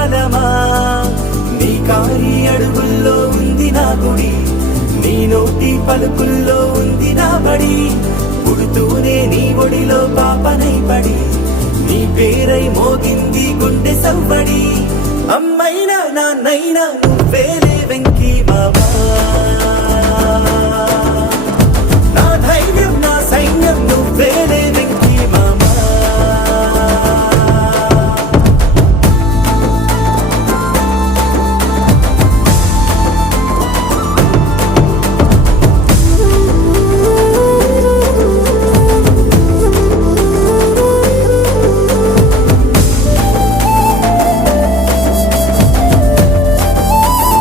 కాలమా నీ కాలి అడుగుల్లో ఉంది నా గుడి నీ నోటి పలుకుల్లో ఉంది నా బడి పుడుతూనే నీ ఒడిలో పాపనై పడి నీ పేరై మోగింది గుండె సవ్వడి అమ్మైనా నాన్నైనా నువ్వేలే వెంకీ బాబా